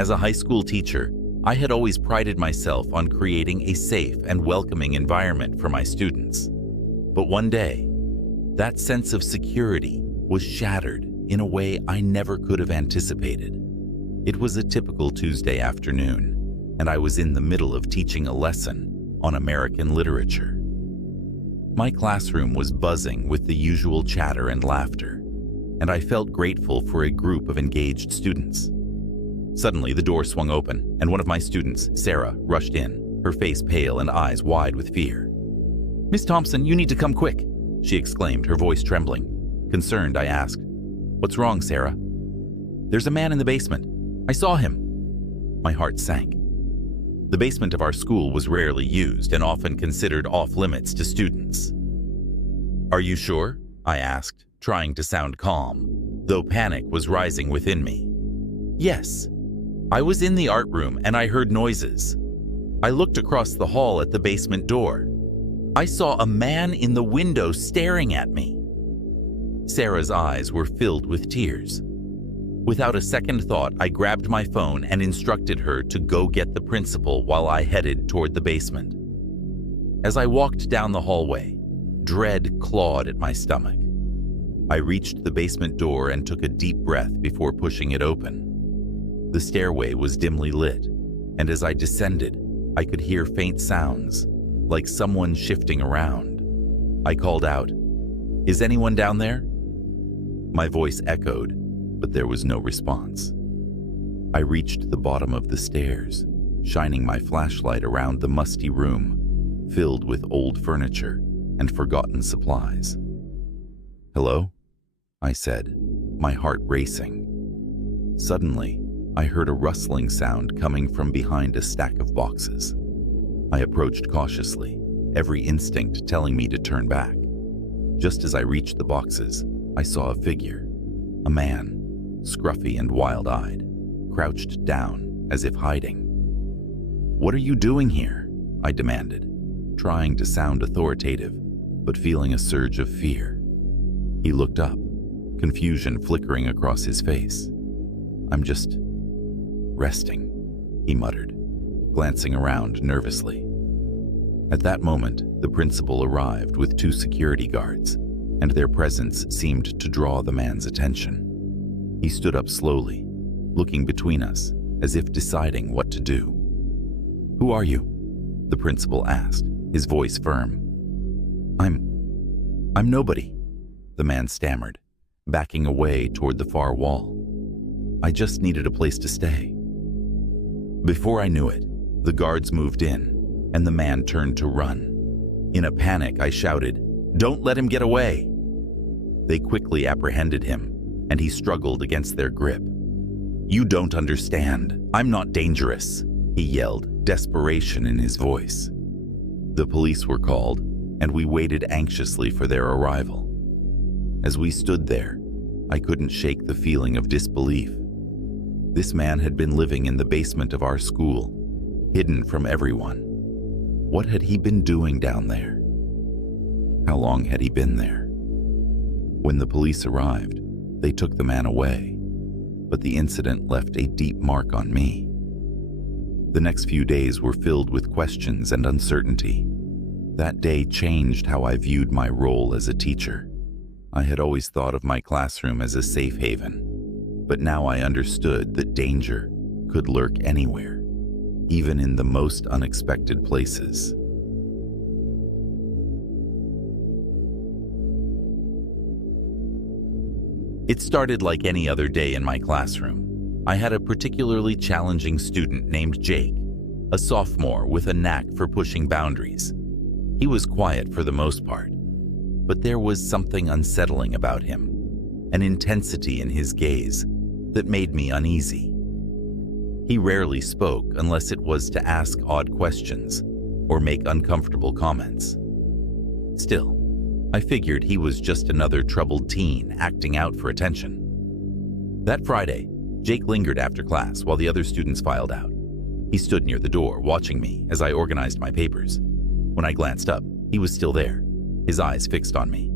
As a high school teacher, I had always prided myself on creating a safe and welcoming environment for my students. But one day, that sense of security was shattered in a way I never could have anticipated. It was a typical Tuesday afternoon, and I was in the middle of teaching a lesson on American literature. My classroom was buzzing with the usual chatter and laughter, and I felt grateful for a group of engaged students. Suddenly, the door swung open, and one of my students, Sarah, rushed in, her face pale and eyes wide with fear. "Miss Thompson, you need to come quick," she exclaimed, her voice trembling. Concerned, I asked, "What's wrong, Sarah?" "There's a man in the basement. I saw him." My heart sank. The basement of our school was rarely used and often considered off-limits to students. "Are you sure?" I asked, trying to sound calm, though panic was rising within me. "Yes. I was in the art room and I heard noises. I looked across the hall at the basement door. I saw a man in the window staring at me." Sarah's eyes were filled with tears. Without a second thought, I grabbed my phone and instructed her to go get the principal while I headed toward the basement. As I walked down the hallway, dread clawed at my stomach. I reached the basement door and took a deep breath before pushing it open. The stairway was dimly lit, and as I descended, I could hear faint sounds, like someone shifting around. I called out, "Is anyone down there?" My voice echoed, but there was no response. I reached the bottom of the stairs, shining my flashlight around the musty room, filled with old furniture and forgotten supplies. "Hello?" I said, my heart racing. Suddenly, I heard a rustling sound coming from behind a stack of boxes. I approached cautiously, every instinct telling me to turn back. Just as I reached the boxes, I saw a figure, a man, scruffy and wild-eyed, crouched down as if hiding. "What are you doing here?" I demanded, trying to sound authoritative, but feeling a surge of fear. He looked up, confusion flickering across his face. "I'm just resting," he muttered, glancing around nervously. At that moment, the principal arrived with 2 security guards, and their presence seemed to draw the man's attention. He stood up slowly, looking between us as if deciding what to do. "Who are you?" the principal asked, his voice firm. I'm nobody," the man stammered, backing away toward the far wall. "I just needed a place to stay." Before I knew it, the guards moved in, and the man turned to run. In a panic, I shouted, "Don't let him get away!" They quickly apprehended him, and he struggled against their grip. "You don't understand. I'm not dangerous," he yelled, desperation in his voice. The police were called, and we waited anxiously for their arrival. As we stood there, I couldn't shake the feeling of disbelief. This man had been living in the basement of our school, hidden from everyone. What had he been doing down there? How long had he been there? When the police arrived, they took the man away, but the incident left a deep mark on me. The next few days were filled with questions and uncertainty. That day changed how I viewed my role as a teacher. I had always thought of my classroom as a safe haven, but now I understood that danger could lurk anywhere, even in the most unexpected places. It started like any other day in my classroom. I had a particularly challenging student named Jake, a sophomore with a knack for pushing boundaries. He was quiet for the most part, but there was something unsettling about him, an intensity in his gaze that made me uneasy. He rarely spoke unless it was to ask odd questions or make uncomfortable comments. Still, I figured he was just another troubled teen acting out for attention. That Friday, Jake lingered after class while the other students filed out. He stood near the door, watching me as I organized my papers. When I glanced up, he was still there, his eyes fixed on me.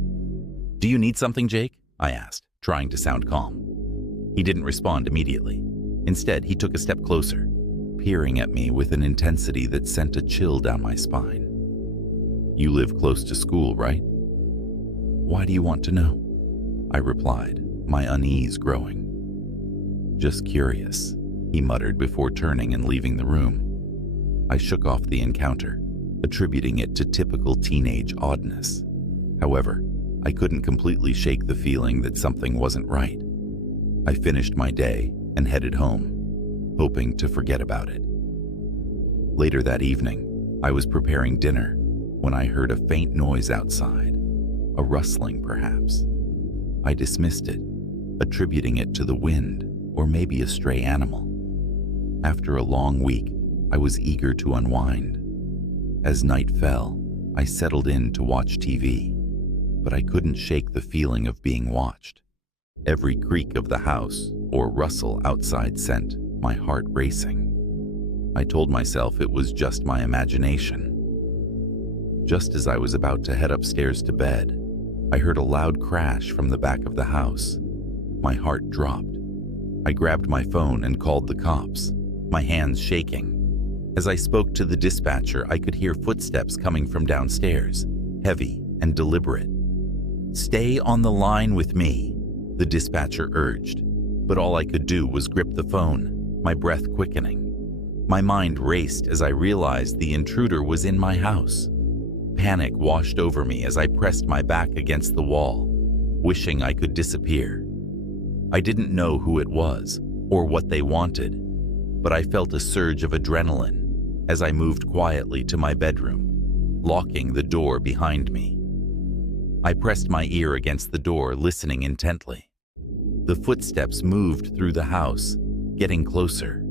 "Do you need something, Jake?" I asked, trying to sound calm. He didn't respond immediately. Instead, he took a step closer, peering at me with an intensity that sent a chill down my spine. "You live close to school, right?" "Why do you want to know?" I replied, my unease growing. "Just curious," he muttered before turning and leaving the room. I shook off the encounter, attributing it to typical teenage oddness. However, I couldn't completely shake the feeling that something wasn't right. I finished my day and headed home, hoping to forget about it. Later that evening, I was preparing dinner when I heard a faint noise outside, a rustling perhaps. I dismissed it, attributing it to the wind or maybe a stray animal. After a long week, I was eager to unwind. As night fell, I settled in to watch TV, but I couldn't shake the feeling of being watched. Every creak of the house or rustle outside sent my heart racing. I told myself it was just my imagination. Just as I was about to head upstairs to bed, I heard a loud crash from the back of the house. My heart dropped. I grabbed my phone and called the cops, my hands shaking. As I spoke to the dispatcher, I could hear footsteps coming from downstairs, heavy and deliberate. "Stay on the line with me," the dispatcher urged, but all I could do was grip the phone, my breath quickening. My mind raced as I realized the intruder was in my house. Panic washed over me as I pressed my back against the wall, wishing I could disappear. I didn't know who it was or what they wanted, but I felt a surge of adrenaline as I moved quietly to my bedroom, locking the door behind me. I pressed my ear against the door, listening intently. The footsteps moved through the house, getting closer.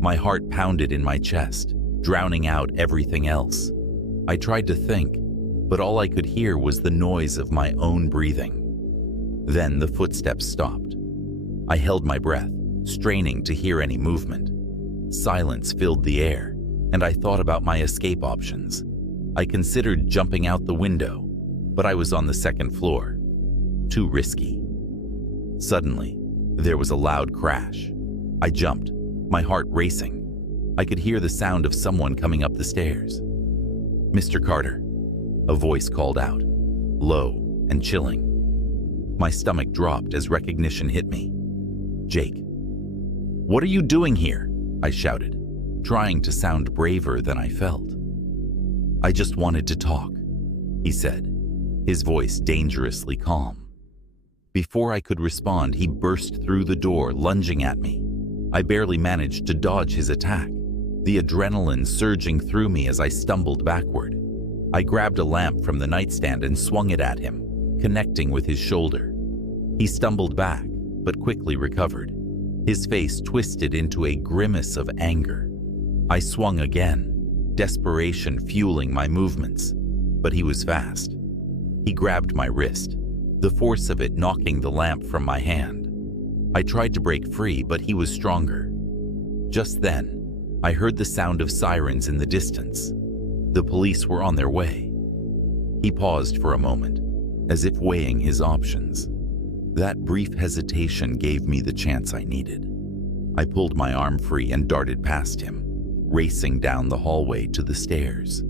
My heart pounded in my chest, drowning out everything else. I tried to think, but all I could hear was the noise of my own breathing. Then the footsteps stopped. I held my breath, straining to hear any movement. Silence filled the air, and I thought about my escape options. I considered jumping out the window, but I was on the second floor. Too risky. Suddenly, there was a loud crash. I jumped, my heart racing. I could hear the sound of someone coming up the stairs. "Mr. Carter," a voice called out, low and chilling. My stomach dropped as recognition hit me. "Jake." "What are you doing here?" I shouted, trying to sound braver than I felt. "I just wanted to talk," he said, his voice dangerously calm. Before I could respond, he burst through the door, lunging at me. I barely managed to dodge his attack, the adrenaline surging through me as I stumbled backward. I grabbed a lamp from the nightstand and swung it at him, connecting with his shoulder. He stumbled back, but quickly recovered, his face twisted into a grimace of anger. I swung again, desperation fueling my movements, but he was fast. He grabbed my wrist, the force of it knocking the lamp from my hand. I tried to break free, but he was stronger. Just then, I heard the sound of sirens in the distance. The police were on their way. He paused for a moment, as if weighing his options. That brief hesitation gave me the chance I needed. I pulled my arm free and darted past him, racing down the hallway to the stairs.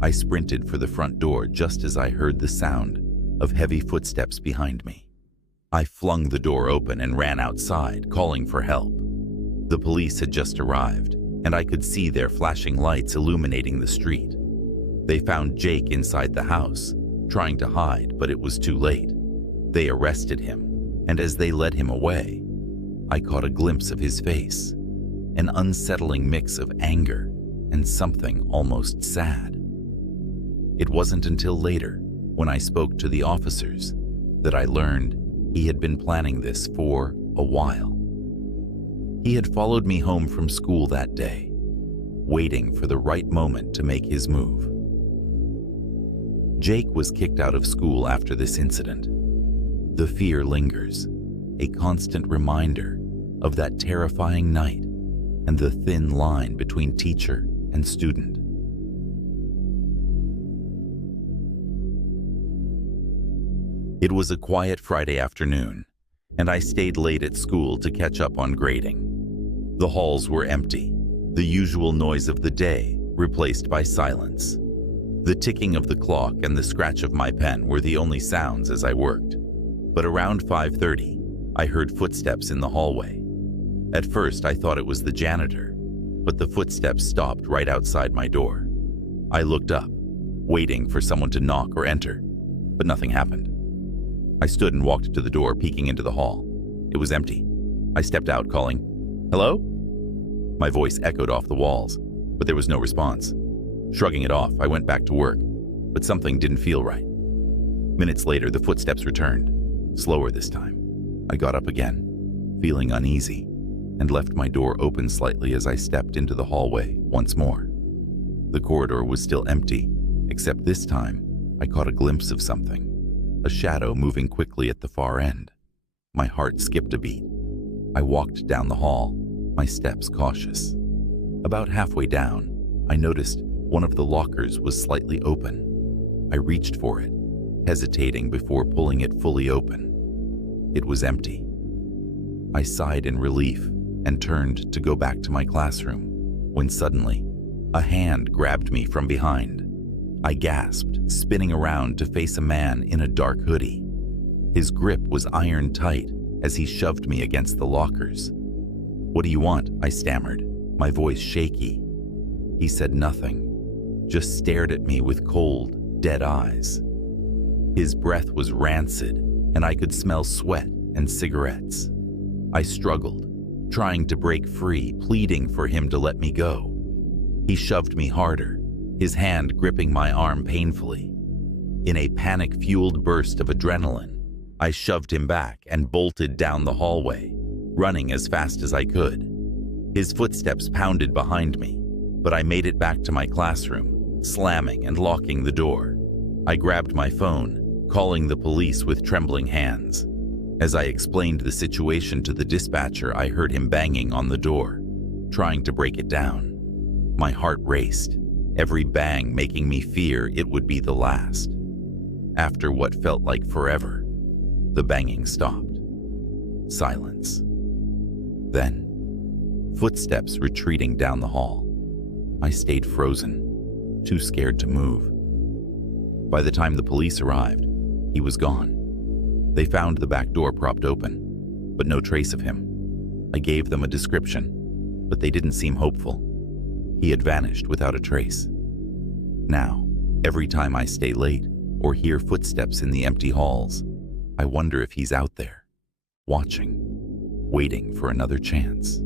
I sprinted for the front door just as I heard the sound of heavy footsteps behind me. I flung the door open and ran outside, calling for help. The police had just arrived, and I could see their flashing lights illuminating the street. They found Jake inside the house, trying to hide, but it was too late. They arrested him, and as they led him away, I caught a glimpse of his face, an unsettling mix of anger and something almost sad. It wasn't until later, when I spoke to the officers, that I learned he had been planning this for a while. He had followed me home from school that day, waiting for the right moment to make his move. Jake was kicked out of school after this incident. The fear lingers, a constant reminder of that terrifying night and the thin line between teacher and student. It was a quiet Friday afternoon, and I stayed late at school to catch up on grading. The halls were empty, the usual noise of the day replaced by silence. The ticking of the clock and the scratch of my pen were the only sounds as I worked. But around 5:30, I heard footsteps in the hallway. At first, I thought it was the janitor, but the footsteps stopped right outside my door. I looked up, waiting for someone to knock or enter, but nothing happened. I stood and walked to the door, peeking into the hall. It was empty. I stepped out, calling, "Hello?" My voice echoed off the walls, but there was no response. Shrugging it off, I went back to work, but something didn't feel right. Minutes later, the footsteps returned, slower this time. I got up again, feeling uneasy, and left my door open slightly as I stepped into the hallway once more. The corridor was still empty, except this time I caught a glimpse of something, a shadow moving quickly at the far end. My heart skipped a beat. I walked down the hall, my steps cautious. About halfway down, I noticed one of the lockers was slightly open. I reached for it, hesitating before pulling it fully open. It was empty. I sighed in relief and turned to go back to my classroom, when suddenly, a hand grabbed me from behind. I gasped, spinning around to face a man in a dark hoodie. His grip was iron tight as he shoved me against the lockers. "What do you want?" I stammered, my voice shaky. He said nothing, just stared at me with cold, dead eyes. His breath was rancid, and I could smell sweat and cigarettes. I struggled, trying to break free, pleading for him to let me go. He shoved me harder, his hand gripping my arm painfully. In a panic-fueled burst of adrenaline, I shoved him back and bolted down the hallway, running as fast as I could. His footsteps pounded behind me, but I made it back to my classroom, slamming and locking the door. I grabbed my phone, calling the police with trembling hands. As I explained the situation to the dispatcher, I heard him banging on the door, trying to break it down. My heart raced, every bang making me fear it would be the last. After what felt like forever, the banging stopped. Silence. Then, footsteps retreating down the hall. I stayed frozen, too scared to move. By the time the police arrived, he was gone. They found the back door propped open, but no trace of him. I gave them a description, but they didn't seem hopeful. He had vanished without a trace. Now, every time I stay late or hear footsteps in the empty halls, I wonder if he's out there, watching, waiting for another chance.